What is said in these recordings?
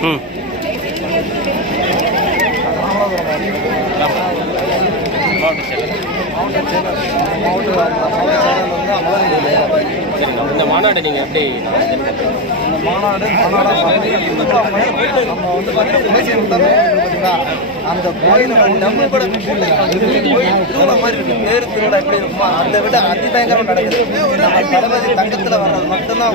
இந்த மாநாடு நீங்கள் எப்படி இந்த மாநாடு நம்ம வந்து பார்த்தீங்கன்னா அந்த கோயில் நம்ம கூட திருவிழா மாதிரி இருக்கு. தேர் திருவிழா எப்படி இருக்குமோ அதை விட அதிபயங்கரம் நடக்குது. நம்ம தளபதி தங்கத்தில் வர்றது மட்டும்தான்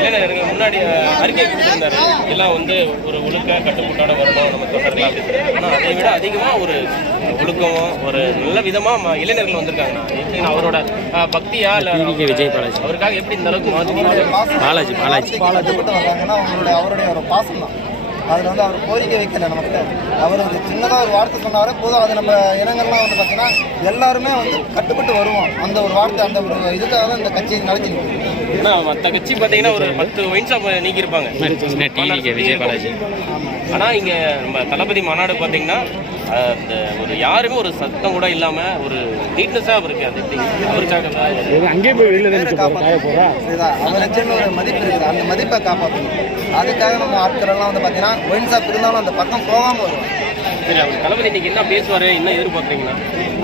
இளைஞர்கள் முன்னாடி அறிக்கை கொடுத்திருந்தாரு, எல்லாம் வந்து ஒரு ஒழுக்க கட்டுப்பாட்டோட வரணும் நம்ம தொண்டர்கள் அப்படி. ஆனால் அதை விட அதிகமாக ஒரு ஒழுக்கமும் ஒரு நல்ல விதமாக இளைஞர்கள் வந்திருக்காங்க. எப்படி அவரோட பக்தியா இல்லை விஜய் பாலாஜி அவருக்காக எப்படி இந்த அளவுக்கு பாலாஜி மட்டும் வர்றாங்கன்னா அவருடைய ஒரு பாசம் தான். அதில் வந்து அவர் கோரிக்கை வைக்கல நமக்கு. அவர் வந்து சின்னதாக ஒரு வார்த்தை சொன்னாரே போதும். அது நம்ம இனங்கள்லாம் வந்து பார்த்தீங்கன்னா எல்லாருமே வந்து கட்டுப்பட்டு வருவோம். அந்த ஒரு வார்த்தை அந்த ஒரு இதுக்காக தான் இந்த கட்சியை நடத்தி. ஏன்னா மற்ற கட்சி பார்த்தீங்கன்னா ஒரு 10 ஒயின் ஷாப் நீக்கியிருப்பாங்க விஜய் பாலாஜி. ஆனால் இங்கே நம்ம தளபதி மாநாடு பார்த்தீங்கன்னா அந்த ஒரு யாருமே ஒரு சத்தம் கூட இல்லாமல் ஒரு நீட்னஸாக இருக்கு. அது எப்படி அவருக்காக அங்கே போய் அவருக்குன்னு ஒரு மதிப்பு இருக்குது. அந்த மதிப்பை காப்பாற்றணும். அதுக்காக நம்ம ஆட்களெல்லாம் வந்து பார்த்தீங்கன்னா ஒயின் ஷாப் இருந்தாலும் அந்த பக்கம் போகாமல் வரும். சரி, அவர் தளபதி இன்னைக்கு என்ன பேசுவார், என்ன எதிர்பார்க்குறீங்கன்னா?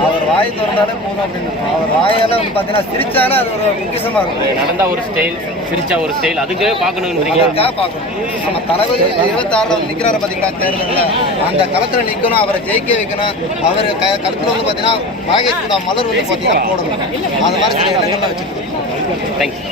அவர் வாய் திறந்தாலே போதும் அப்படின்னு. அவர் வாயால் வந்து பார்த்தீங்கன்னா சிரிச்சாலே அது ஒரு முக்கியமாக இருக்கும். நடந்தா ஒரு ஸ்டைல், சிரிச்சா ஒரு ஸ்டைல், அதுக்கு பார்க்கணுன்றீங்க. பார்க்கணும். நம்ம தளபதி 26 நிற்கிறாரு பார்த்தீங்களா தேர்தலில், அந்த களத்தில் நிற்கணும், அவரை ஜெயிக்க வைக்கணும். அவர் களத்தில் வந்து பார்த்தீங்கன்னா நாகேஸ்வரா மலர் வந்து பார்த்தீங்கன்னா போடணும். அது மாதிரி சில இடங்கள்லாம் வச்சுருக்கோம். தேங்க்ஸ்.